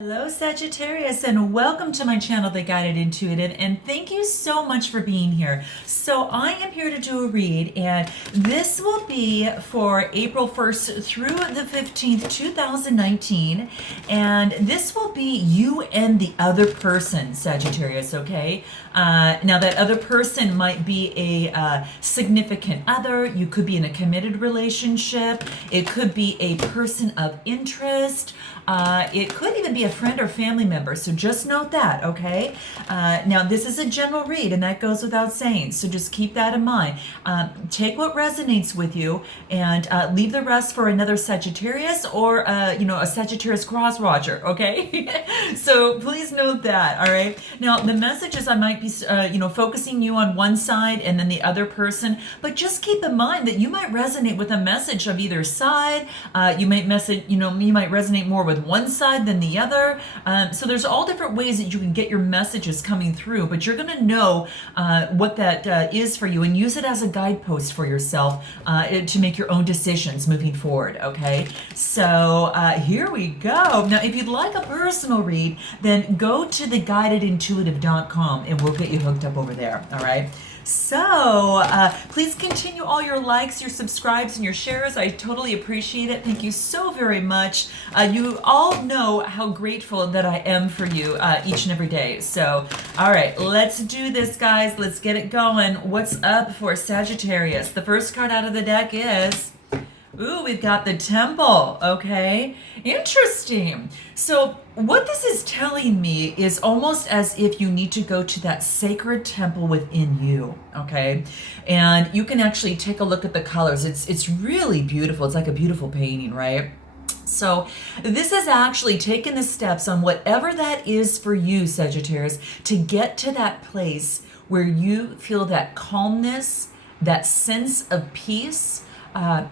Hello Sagittarius, and welcome to my channel, The Guided Intuitive, and thank you so much for being here. So I am here to do a read, and this will be for April 1st through the 15th, 2019, and this will be you and the other person, Sagittarius, okay? Now that other person might be a significant other, you could be in a committed relationship, it could be a person of interest, it could even be a friend or family member, so just note that, okay? Now, this is a general read, and that goes without saying, so just keep that in mind. Take what resonates with you, and leave the rest for another Sagittarius or, a Sagittarius cross-watcher, okay? So please note that, all right? Now, the messages I might be, focusing you on one side and then the other person, but just keep in mind that you might resonate with a message of either side. You might resonate more with one side than the other. So there's all different ways that you can get your messages coming through, but you're going to know what that is for you and use it as a guidepost for yourself to make your own decisions moving forward, okay? So here we go. Now, if you'd like a personal read, then go to theguidedintuitive.com and we'll get you hooked up over there, all right? So please continue all your likes, your subscribes, and your shares. I totally appreciate it. Thank you so very much. You all know how grateful that I am for you each and every day. So, all right, let's do this, guys. Let's get it going. What's up for Sagittarius? The first card out of the deck is... Ooh, we've got the Temple, okay? Interesting. So what this is telling me is almost as if you need to go to that sacred temple within you, okay? And you can actually take a look at the colors. It's really beautiful. It's like a beautiful painting, right? So this is actually taking the steps on whatever that is for you, Sagittarius, to get to that place where you feel that calmness, that sense of peace,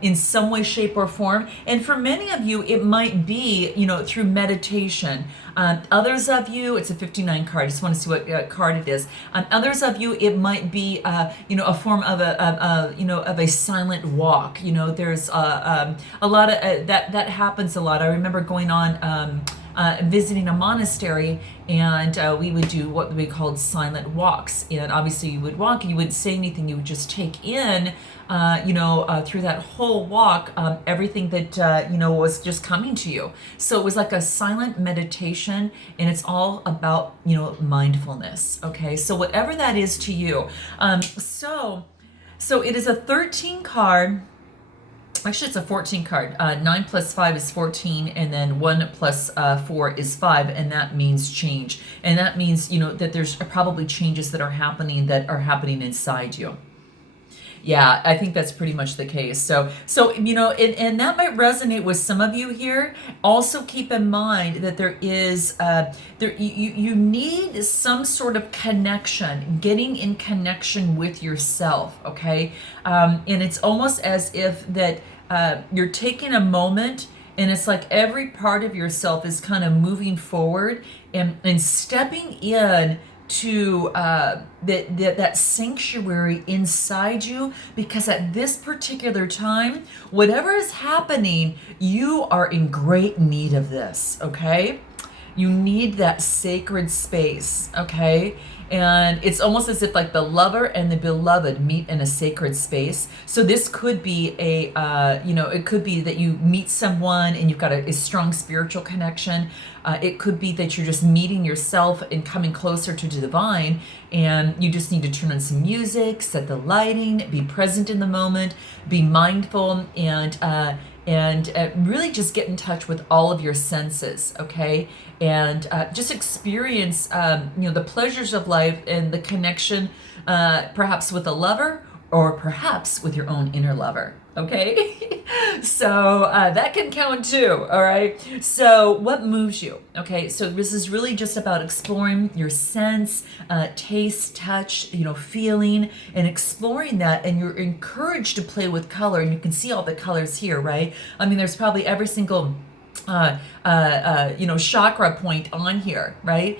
in some way, shape, or form. And for many of you, it might be, through meditation. Others of you, it's a 59 card. I just want to see what card it is. Others of you, it might be, a form of a silent walk. There's a lot of that happens a lot. I remember going on. Visiting a monastery, and we would do what we called silent walks. And obviously you would walk and you wouldn't say anything. You would just take in, through that whole walk, everything that, was just coming to you. So it was like a silent meditation, and it's all about, mindfulness. Okay. So whatever that is to you. So it is a 13 card. Actually, it's a 14 card. 9 plus 5 is 14, and then 1 plus 4 is 5, and that means change. And that means, that there's probably changes that are happening inside you. Yeah, I think that's pretty much the case. So and that might resonate with some of you here. Also keep in mind that there is, you need some sort of connection, getting in connection with yourself, okay? And it's almost as if that you're taking a moment, and it's like every part of yourself is kind of moving forward and stepping in to that sanctuary inside you, because at this particular time, whatever is happening, you are in great need of this, okay? You need that sacred space, okay? And it's almost as if like the lover and the beloved meet in a sacred space. So this could be it could be that you meet someone and you've got a strong spiritual connection. It could be that you're just meeting yourself and coming closer to the divine, and you just need to turn on some music, set the lighting, be present in the moment, be mindful, and really just get in touch with all of your senses, okay? And just experience, the pleasures of life and the connection, perhaps with a lover or perhaps with your own inner lover, okay? So that can count too, all right? So what moves you, okay? So this is really just about exploring your sense, taste, touch, feeling, and exploring that. And you're encouraged to play with color, and you can see all the colors here, right? I mean, there's probably every single chakra point on here, right?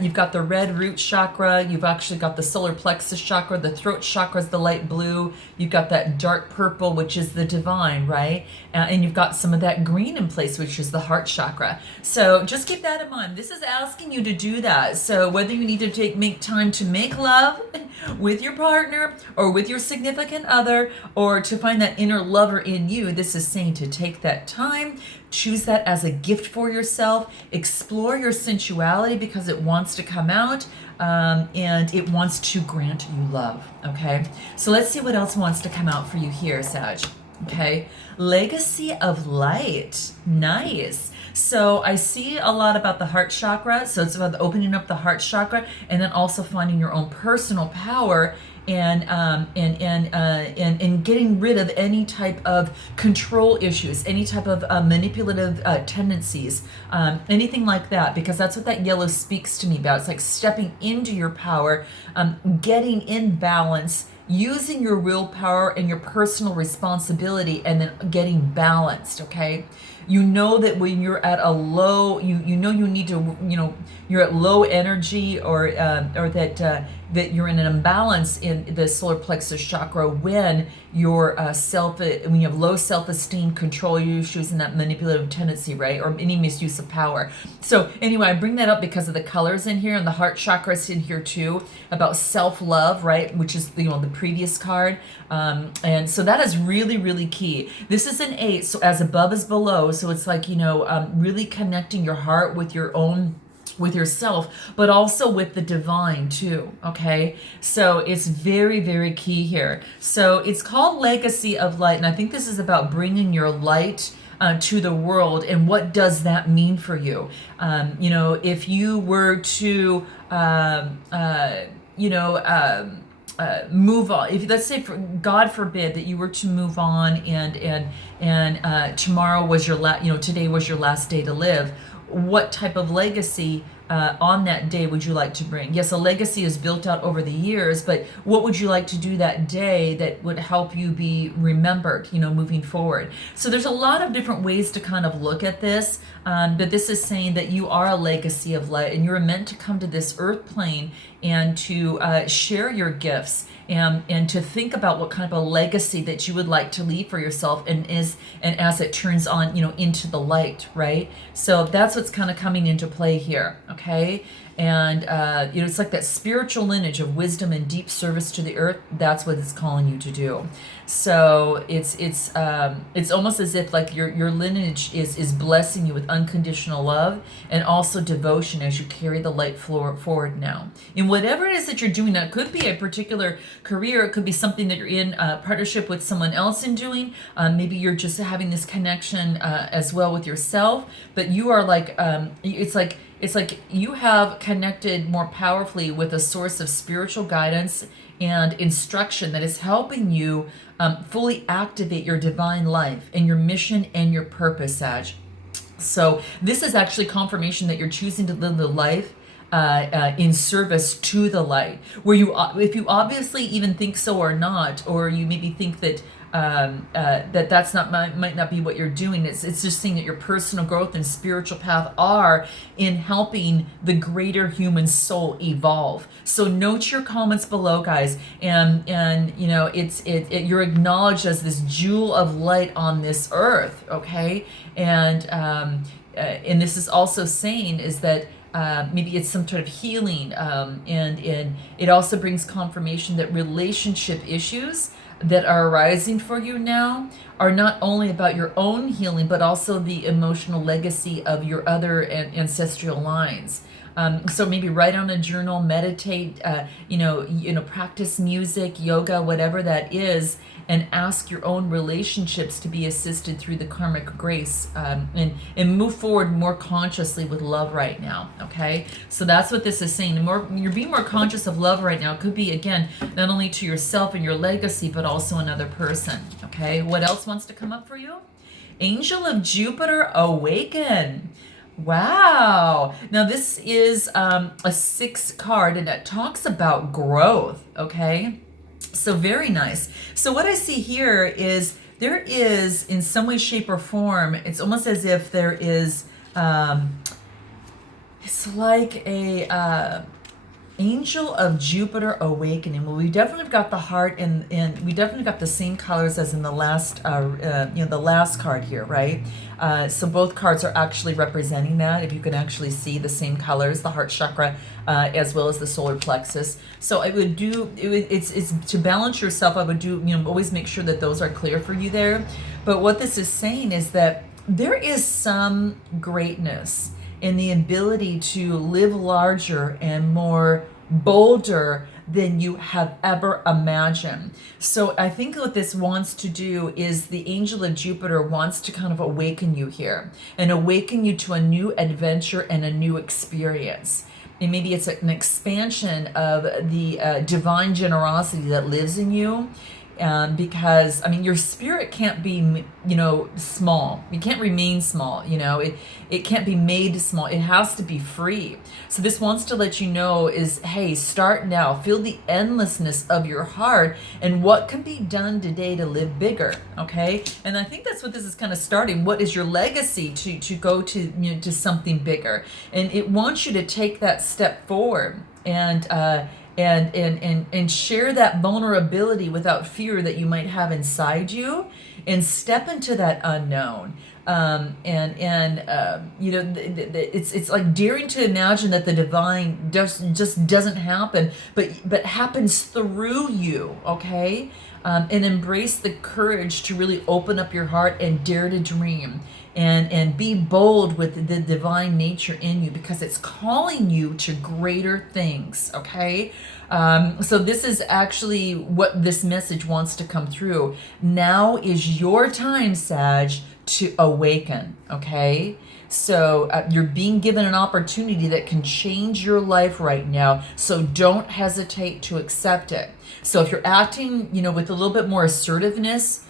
You've got the red root chakra. You've actually got the solar plexus chakra. The throat chakra is the light blue. You've got that dark purple, which is the divine, right? And you've got some of that green in place, which is the heart chakra. So just keep that in mind. This is asking you to do that. So whether you need to make time to make love with your partner or with your significant other, or to find that inner lover in you, this is saying to take that time. Choose that as a gift for yourself. Explore your sensuality because it wants to come out, and it wants to grant you love. Okay, so let's see what else wants to come out for you here, Sag. Okay, legacy of light. Nice. So I see a lot about the heart chakra. So it's about opening up the heart chakra, and then also finding your own personal power, and getting rid of any type of control issues, any type of manipulative tendencies, anything like that, because that's what that yellow speaks to me about. It's like stepping into your power, getting in balance, using your willpower and your personal responsibility, and then getting balanced. Okay, you know that when you're at a low, you need to, you're at low energy, or that you're in an imbalance in the solar plexus chakra when you're when you have low self-esteem, control issues, and that manipulative tendency, right? Or any misuse of power. So anyway, I bring that up because of the colors in here, and the heart chakra is in here too, about self-love, right? Which is the previous card. And so that is really, really key. This is an 8, so as above is below. So it's like, really connecting your heart with yourself, but also with the divine too. Okay, so it's very, very key here. So it's called legacy of light, and I think this is about bringing your light to the world. And what does that mean for you? If you were to move on, if let's say, for God forbid, that you were to move on, and tomorrow was your today was your last day to live, what type of legacy on that day would you like to bring? Yes, a legacy is built out over the years, but what would you like to do that day that would help you be remembered, moving forward? So there's a lot of different ways to kind of look at this, but this is saying that you are a legacy of light, and you're meant to come to this earth plane and to share your gifts, and to think about what kind of a legacy that you would like to leave for yourself, and as it turns on, into the light, right? So that's what's kind of coming into play here, okay? And it's like that spiritual lineage of wisdom and deep service to the earth. That's what it's calling you to do. So it's almost as if like your lineage is blessing you with unconditional love and also devotion as you carry the light forward now. In whatever it is that you're doing, that could be a particular career, it could be something that you're in partnership with someone else in doing. Maybe you're just having this connection as well with yourself, but you are like, it's like you have connected more powerfully with a source of spiritual guidance and instruction that is helping you fully activate your divine life and your mission and your purpose, Sag. So this is actually confirmation that you're choosing to live the life in service to the light, where if you obviously even think so or not, or you maybe think that that's not might not be what you're doing. It's just saying that your personal growth and spiritual path are in helping the greater human soul evolve. So note your comments below, guys, and you're acknowledged as this jewel of light on this earth, okay? And this is also saying is that maybe it's some sort of healing, and it also brings confirmation that relationship issues that are arising for you now are not only about your own healing, but also the emotional legacy of your other ancestral lines. So maybe write on a journal, meditate, practice music, yoga, whatever that is, and ask your own relationships to be assisted through the karmic grace, and move forward more consciously with love right now. Okay, so that's what this is saying. The more you're being more conscious of love right now, it could be again not only to yourself and your legacy, but also another person. Okay, what else wants to come up for you? Angel of Jupiter, awaken. Wow. Now this is a 6 card, and it talks about growth. Okay. So very nice. So what I see here is there is, in some way, shape, or form, it's almost as if there is, it's like a Angel of Jupiter awakening. Well, we definitely got the heart, and we definitely got the same colors as in the last, the last card here, right? So both cards are actually representing that. If you can actually see the same colors, the heart chakra, as well as the solar plexus. So I would do, it's to balance yourself. I would do, always make sure that those are clear for you there. But what this is saying is that there is some greatness in the ability to live larger and more bolder than you have ever imagined. So I think what this wants to do is the Angel of Jupiter wants to kind of awaken you here and awaken you to a new adventure and a new experience. And maybe it's an expansion of the divine generosity that lives in you. Because your spirit can't be, small. You can't remain small. It can't be made small. It has to be free. So this wants to let you know is, hey, start now. Feel the endlessness of your heart and what can be done today to live bigger. Okay, and I think that's what this is kind of starting. What is your legacy to go to to something bigger? And it wants you to take that step forward and share that vulnerability without fear that you might have inside you, and step into that unknown. It's like daring to imagine that the divine just doesn't happen, but happens through you. Okay, and embrace the courage to really open up your heart and dare to dream. And be bold with the divine nature in you, because it's calling you to greater things, okay? So this is actually what this message wants to come through. Now is your time, Sag, to awaken, okay? So you're being given an opportunity that can change your life right now, so don't hesitate to accept it. So if you're acting, with a little bit more assertiveness,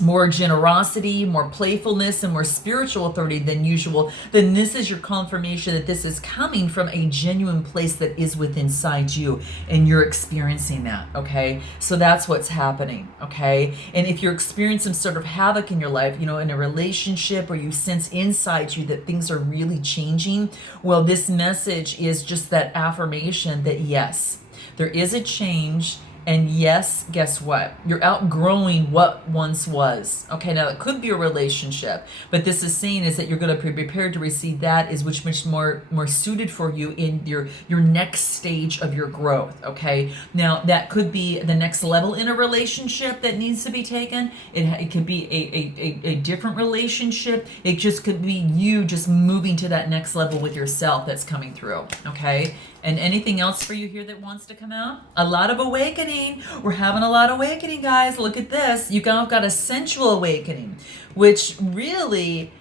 more generosity, more playfulness, and more spiritual authority than usual, then this is your confirmation that this is coming from a genuine place that is within inside you, and you're experiencing that, okay? So that's what's happening, okay? And if you're experiencing some sort of havoc in your life, in a relationship, or you sense inside you that things are really changing, well, this message is just that affirmation that yes, there is a change. And yes, guess what? You're outgrowing what once was. Okay, now it could be a relationship, but this is saying is that you're going to be prepared to receive that is which much more suited for you in your next stage of your growth. Okay, now that could be the next level in a relationship that needs to be taken. It could be a different relationship. It just could be you just moving to that next level with yourself that's coming through. Okay. And anything else for you here that wants to come out? A lot of awakening. We're having a lot of awakening, guys. Look at this. You got a sensual awakening, which really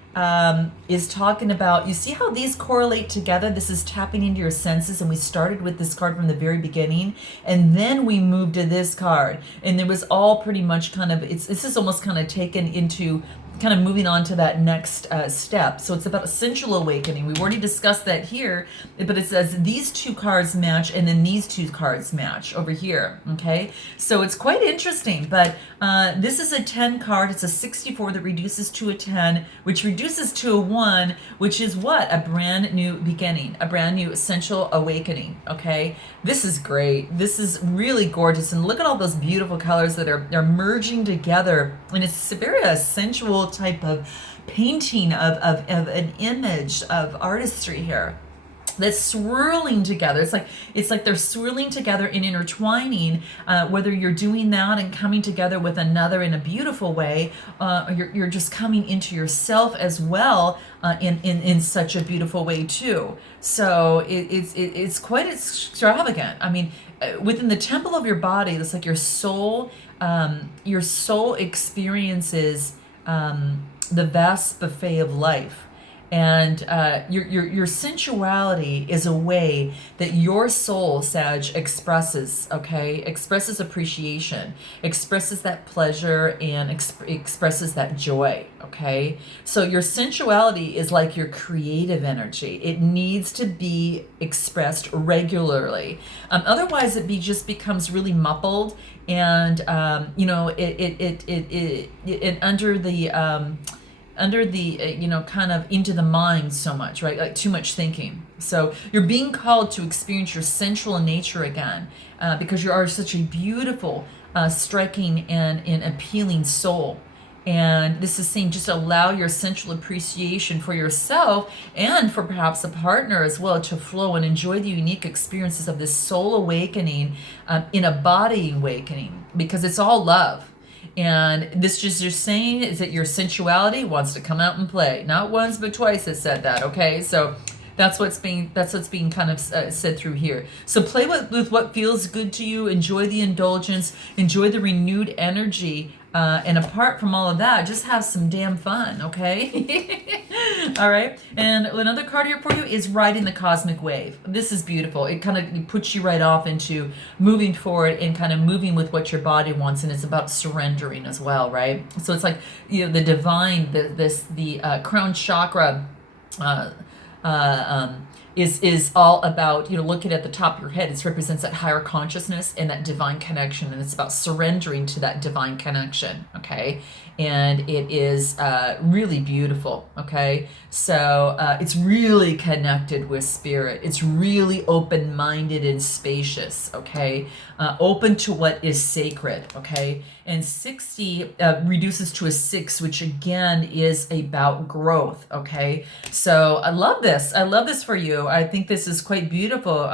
is talking about, you see how these correlate together? This is tapping into your senses, and we started with this card from the very beginning, and then we moved to this card, and it was all pretty much kind of, this is almost kind of taken into kind of moving on to that next step. So it's about a sensual awakening. We've already discussed that here, but it says these two cards match and then these two cards match over here, okay? So it's quite interesting, but this is a 10 card. It's a 64 that reduces to a 10, which reduces to a 1, which is what? A brand new beginning, a brand new sensual awakening, okay? This is great. This is really gorgeous, and look at all those beautiful colors that are merging together, and it's very sensual type of painting of an image of artistry here that's swirling together. It's like they're swirling together and intertwining, whether you're doing that and coming together with another in a beautiful way, or you're just coming into yourself as well in such a beautiful way too. So it's quite extravagant. I mean, within the temple of your body, it's like your soul experiences the vast buffet of life. And your sensuality is a way that your soul, Sag, expresses, okay? Expresses appreciation, expresses that pleasure, and expresses that joy, okay? So your sensuality is like your creative energy. It needs to be expressed regularly. Otherwise, just becomes really muffled, and you know, it under the kind of into the mind so much, right? Like too much thinking. So you're being called to experience your sensual nature again, because you are such a beautiful, striking, and appealing soul. And this is saying just allow your sensual appreciation for yourself and for perhaps a partner as well to flow and enjoy the unique experiences of this soul awakening, in a body awakening, because it's all love. And this just you're saying is that your sensuality wants to come out and play. Not once, but twice it said that, okay? So that's what's being kind of said through here. So play with what feels good to you. Enjoy the indulgence. Enjoy the renewed energy. And apart from all of that, just have some damn fun, okay? All right. And another card here for you is riding the cosmic wave. This is beautiful. It kind of puts you right off into moving forward and kind of moving with what your body wants. And it's about surrendering as well, right? So it's like, the divine, the crown chakra, is all about, looking at the top of your head. It represents that higher consciousness and that divine connection, and it's about surrendering to that divine connection, okay? And it is really beautiful, okay? So it's really connected with spirit. It's really open-minded and spacious, okay? Open to what is sacred, okay? And 60 reduces to a 6, which again is about growth, okay? So I love this. I love this for you. I think this is quite beautiful.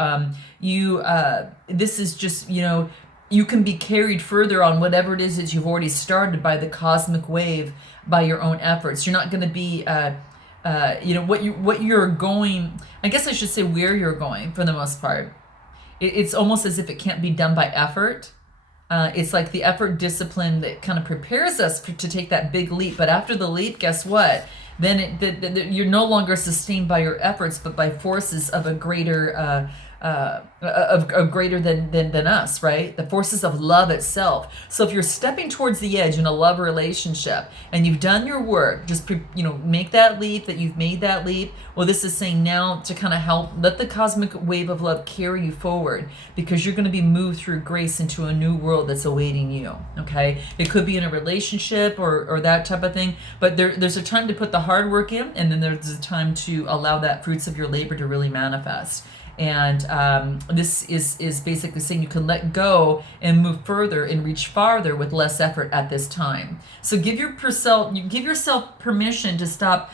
This is just, you can be carried further on whatever it is that you've already started by the cosmic wave, by your own efforts. You're not going to be, what you're going, I guess I should say where you're going for the most part. It's almost as if it can't be done by effort. It's like the effort discipline that kind of prepares us to take that big leap. But after the leap, guess what? Then you're no longer sustained by your efforts, but by forces of a greater greater than us, right? The forces of love itself. So if you're stepping towards the edge in a love relationship and you've done your work, just make that leap, that you've made that leap. Well, this is saying now to kind of help let the cosmic wave of love carry you forward, because you're going to be moved through grace into a new world that's awaiting you. Okay, it could be in a relationship or that type of thing, but there's a time to put the hard work in, and then there's a time to allow that fruits of your labor to really manifest. And this is basically saying you can let go and move further and reach farther with less effort at this time. So give yourself permission to stop,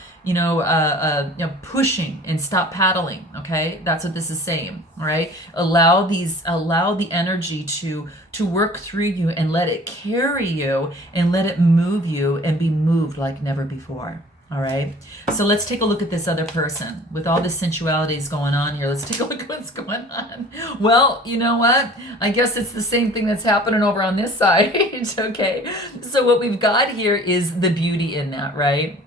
pushing and stop paddling. Okay, that's what this is saying. All right, allow the energy to work through you and let it carry you and let it move you and be moved like never before. All right, so let's take a look at this other person. With all this sensualities going on here, let's take a look at what's going on. Well, you know what? I guess it's the same thing that's happening over on this side. Okay, so what we've got here is the beauty in that, right?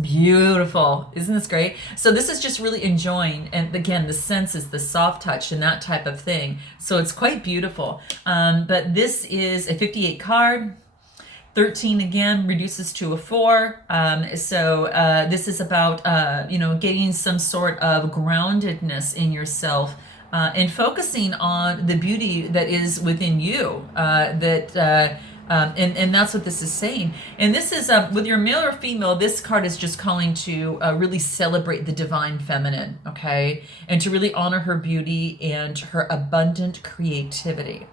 Beautiful. Isn't this great? So this is just really enjoying, and again, the senses, the soft touch and that type of thing. So it's quite beautiful. But this is a 58 card. 13 again reduces to a 4. So this is about, getting some sort of groundedness in yourself, and focusing on the beauty that is within you, and that's what this is saying. And this is, with your male or female, this card is just calling to really celebrate the divine feminine, okay? And to really honor her beauty and her abundant creativity.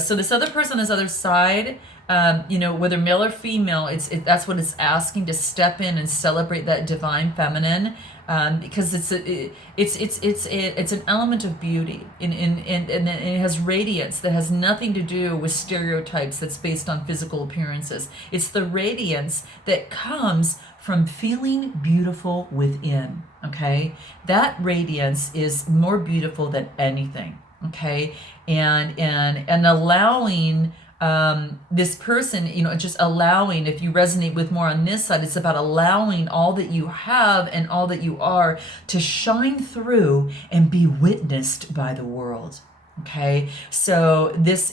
So this other person on this other side, whether male or female, that's what it's asking, to step in and celebrate that divine feminine, because it's an element of beauty, and it has radiance that has nothing to do with stereotypes that's based on physical appearances. It's the radiance that comes from feeling beautiful within. Okay, that radiance is more beautiful than anything. Okay, and allowing this person, just allowing, if you resonate with more on this side, it's about allowing all that you have and all that you are to shine through and be witnessed by the world. Okay, so this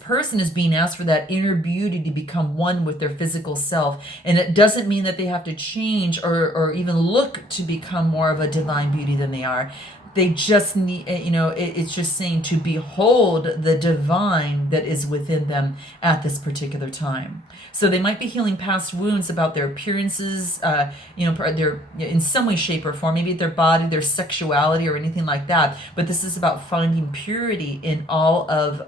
person is being asked for that inner beauty to become one with their physical self, and it doesn't mean that they have to change or even look to become more of a divine beauty than they are. They just need, it's just saying to behold the divine that is within them at this particular time. So they might be healing past wounds about their appearances, their in some way, shape, or form, maybe their body, their sexuality, or anything like that. But this is about finding purity in all of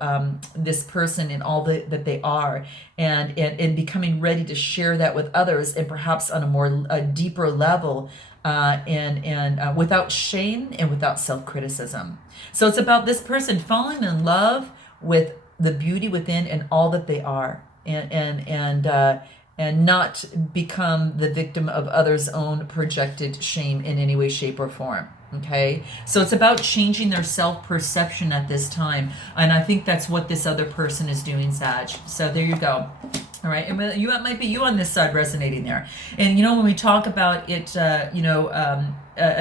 this person, in all that they are, and becoming ready to share that with others, and perhaps on a deeper level. And without shame and without self-criticism. So it's about this person falling in love with the beauty within and all that they are, and not become the victim of others' own projected shame in any way, shape, or form. Okay, so it's about changing their self-perception at this time, and I think that's what this other person is doing, Sag. So there you go. All right, and it might be you on this side resonating there. And when we talk about it, a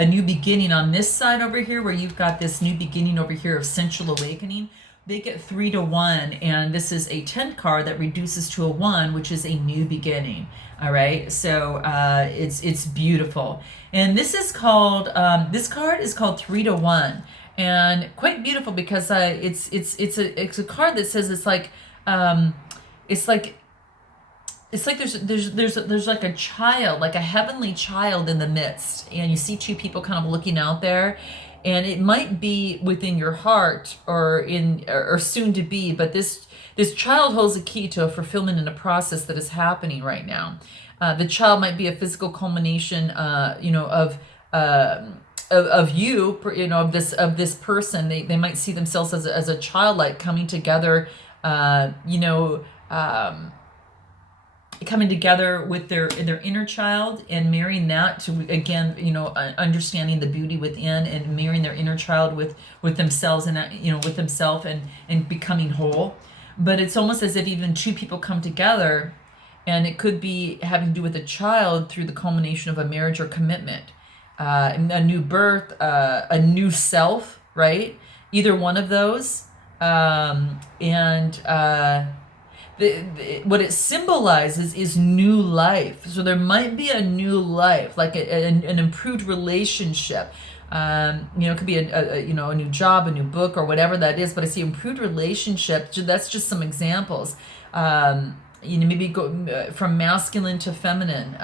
new beginning on this side over here, where you've got this new beginning over here of sensual awakening, they get 3 to 1, and this is a 10 card that reduces to a 1, which is a new beginning. All right, so it's beautiful, and this is called this card is called 3 to 1, and quite beautiful because it's a card that says it's like there's like a child, like a heavenly child in the midst, and you see two people kind of looking out there, and it might be within your heart or soon to be, but this child holds a key to a fulfillment in a process that is happening right now. The child might be a physical culmination, of you, of this person. They might see themselves as a child, like coming together, coming together with their inner child and marrying that to, again, understanding the beauty within and marrying their inner child with themselves, and with themselves, and becoming whole. But it's almost as if even two people come together, and it could be having to do with a child through the culmination of a marriage or commitment, a new birth, a new self, right? Either one of those, what it symbolizes is new life. So there might be a new life, like an improved relationship. It could be a new job, a new book, or whatever that is. But I see improved relationship. That's just some examples. Maybe go from masculine to feminine.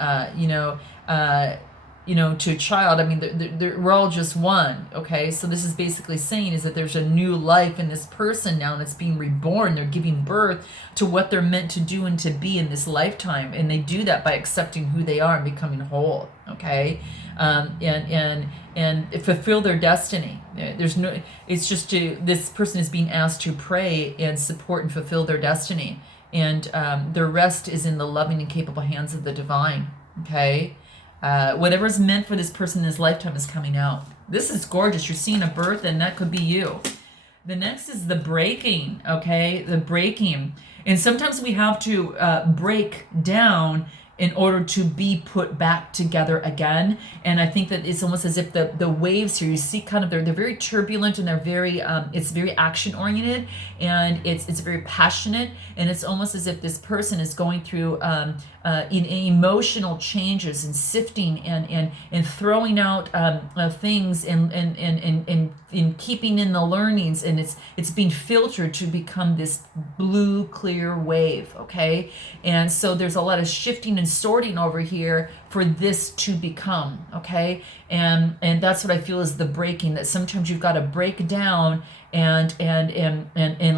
To a child. I mean, we're all just one, okay? So this is basically saying is that there's a new life in this person now, and it's being reborn. They're giving birth to what they're meant to do and to be in this lifetime, and they do that by accepting who they are and becoming whole, okay? And fulfill their destiny. It's just this person is being asked to pray and support and fulfill their destiny, and their rest is in the loving and capable hands of the divine, okay? Whatever's meant for this person in his lifetime is coming out. This is gorgeous. You're seeing a birth, and that could be you. The next is the breaking, okay? The breaking. And sometimes we have to break down in order to be put back together again. And I think that it's almost as if the waves here, you see kind of, they're very turbulent, and they're very, it's very action oriented, and it's very passionate. And it's almost as if this person is going through in emotional changes and sifting and throwing out things and keeping in the learnings, and it's being filtered to become this blue clear wave, okay? And so there's a lot of shifting and sorting over here for this to become, okay? And that's what I feel is the breaking, that sometimes you've got to break down and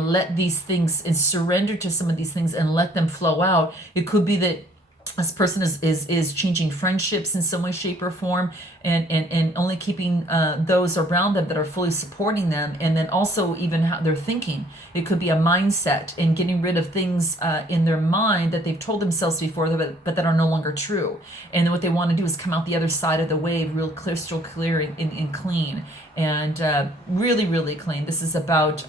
let these things, and surrender to some of these things and let them flow out. It could be that this person is changing friendships in some way, shape, or form, and only keeping those around them that are fully supporting them, and then also even how they're thinking. It could be a mindset, and getting rid of things in their mind that they've told themselves before, but that are no longer true. And then what they want to do is come out the other side of the wave real crystal clear and clean, and really, really clean. This is about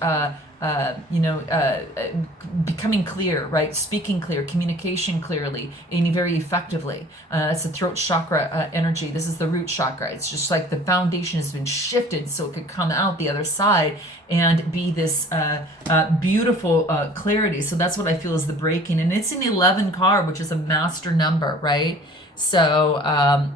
becoming clear, right? Speaking clear, communication clearly, and very effectively. It's the throat chakra energy. This is the root chakra. It's just like the foundation has been shifted so it could come out the other side and be this beautiful clarity. So that's what I feel is the breaking. And it's an 11 card, which is a master number, right? So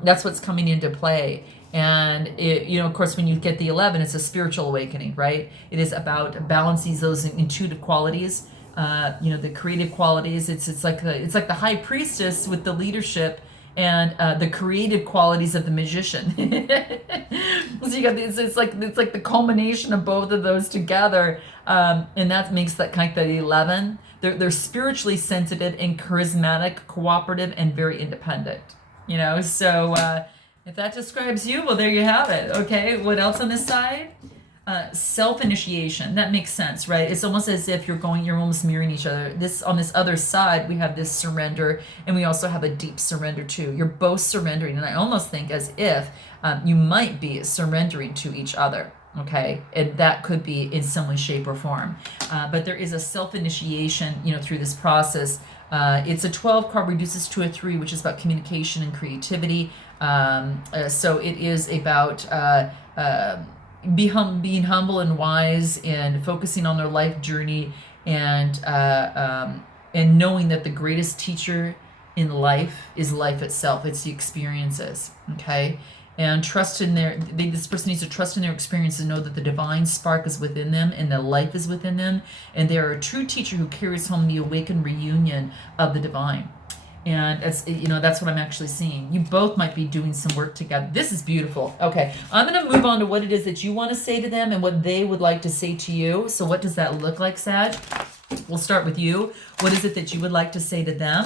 that's what's coming into play. And it, of course, when you get the 11, it's a spiritual awakening, right? It is about balancing those intuitive qualities, the creative qualities. It's like the high priestess with the leadership and the creative qualities of the magician. So you got it's like the culmination of both of those together, and that makes that kind of the 11. They're spiritually sensitive and charismatic, cooperative, and very independent. So. If that describes you, well, there you have it. Okay, what else on this side? Self-initiation. That makes sense, right? It's almost as if you're almost mirroring each other. On this other side, we have this surrender, and we also have a deep surrender too. You're both surrendering, and I almost think as if you might be surrendering to each other. Okay, and that could be in some way, shape, or form. But there is a self-initiation, through this process. It's a 12 card, reduces to a 3, which is about communication and creativity. So it is about being humble and wise and focusing on their life journey and knowing that the greatest teacher in life is life itself. It's the experiences. Okay. And trust in this person needs to trust in their experience and know that the divine spark is within them and the life is within them. And they are a true teacher who carries home the awakened reunion of the divine. And that's what I'm actually seeing. You both might be doing some work together. This is beautiful. Okay, I'm going to move on to what it is that you want to say to them and what they would like to say to you. So what does that look like, Sag? We'll start with you. What is it that you would like to say to them?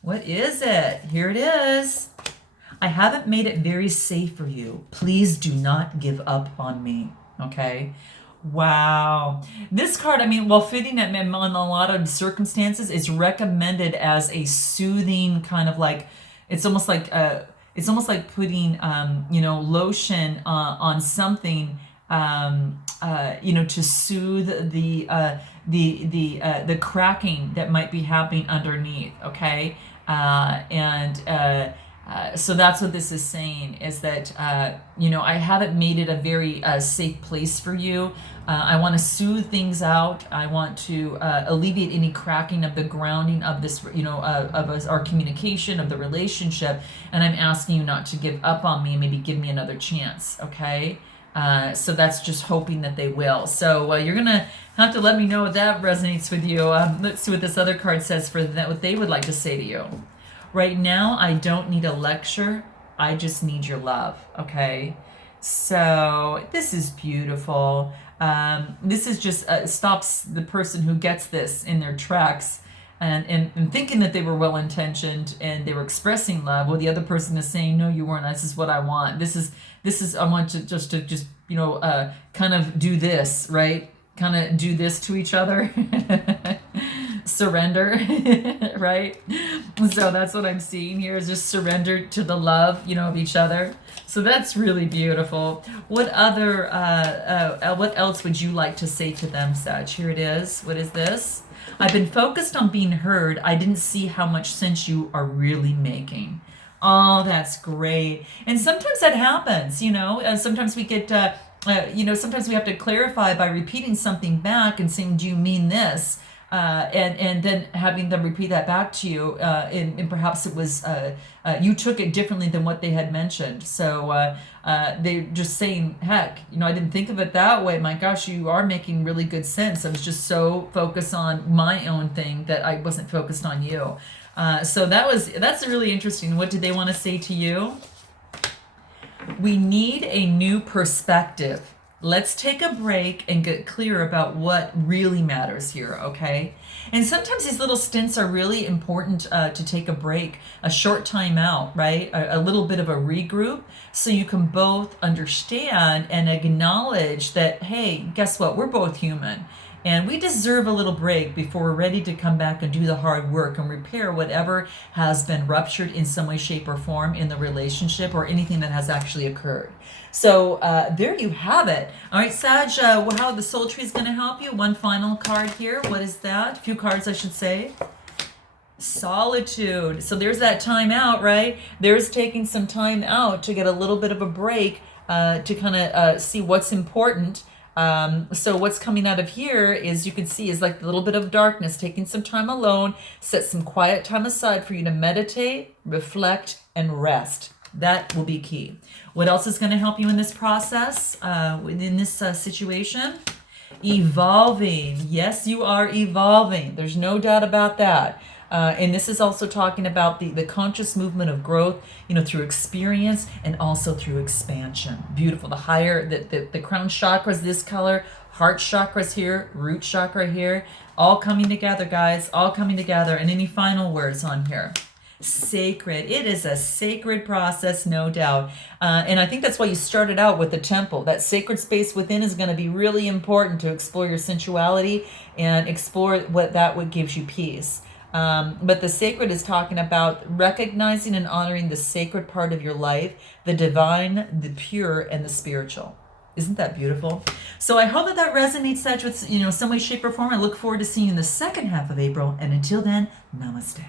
What is it? Here it is. I haven't made it very safe for you. Please do not give up on me. Okay. Wow. This card, while fitting at in a lot of circumstances, it's recommended as a soothing kind of like, it's almost like putting, lotion on something, to soothe the cracking that might be happening underneath. Okay. So that's what this is saying, is that, I haven't made it a very safe place for you. I want to soothe things out. I want to alleviate any cracking of the grounding of this, of our communication, of the relationship. And I'm asking you not to give up on me and maybe give me another chance. Okay. So that's just hoping that they will. So you're going to have to let me know if that resonates with you. Let's see what this other card says for that, what they would like to say to you. Right now, I don't need a lecture. I just need your love. Okay. So this is beautiful. This is just stops the person who gets this in their tracks and thinking that they were well-intentioned and they were expressing love. Well, the other person is saying, no, you weren't. This is what I want. This is, I want to just kind of do this, right? Kind of do this to each other. Surrender, right? So that's what I'm seeing here, is just surrender to the love, of each other. So that's really beautiful. What else would you like to say to them, Sag? Here it is. What is this? I've been focused on being heard. I didn't see how much sense you are really making. Oh, that's great. And sometimes that happens, sometimes we get, sometimes we have to clarify by repeating something back and saying, do you mean this? And then having them repeat that back to you, and perhaps it was you took it differently than what they had mentioned. So they're just saying, heck, I didn't think of it that way. My gosh, you are making really good sense. I was just so focused on my own thing that I wasn't focused on you. So that's really interesting. What did they want to say to you? We need a new perspective. Let's take a break and get clear about what really matters here, okay? And sometimes these little stints are really important to take a break, a short time out, right? A little bit of a regroup, so you can both understand and acknowledge that, hey, guess what? We're both human. And we deserve a little break before we're ready to come back and do the hard work and repair whatever has been ruptured in some way, shape, or form in the relationship or anything that has actually occurred. So there you have it. All right, Sag, how the soul tree is going to help you. One final card here. What is that? A few cards, I should say. Solitude. So there's that time out, right? There's taking some time out to get a little bit of a break to kind of see what's important. So what's coming out of here is, you can see, is like a little bit of darkness, taking some time alone, set some quiet time aside for you to meditate, reflect, and rest. That will be key. What else is going to help you in this process, in this situation? Evolving. Yes, you are evolving. There's no doubt about that. And this is also talking about the conscious movement of growth, through experience and also through expansion. Beautiful. The higher, the crown chakra is this color, heart chakras here, root chakra here, all coming together, guys, all coming together. And any final words on here? Sacred. It is a sacred process, no doubt. And I think that's why you started out with the temple. That sacred space within is going to be really important to explore your sensuality and explore what gives you peace. But the sacred is talking about recognizing and honoring the sacred part of your life, the divine, the pure, and the spiritual. Isn't that beautiful? So I hope that resonates, Sag, with some way, shape, or form. I look forward to seeing you in the second half of April. And until then, namaste.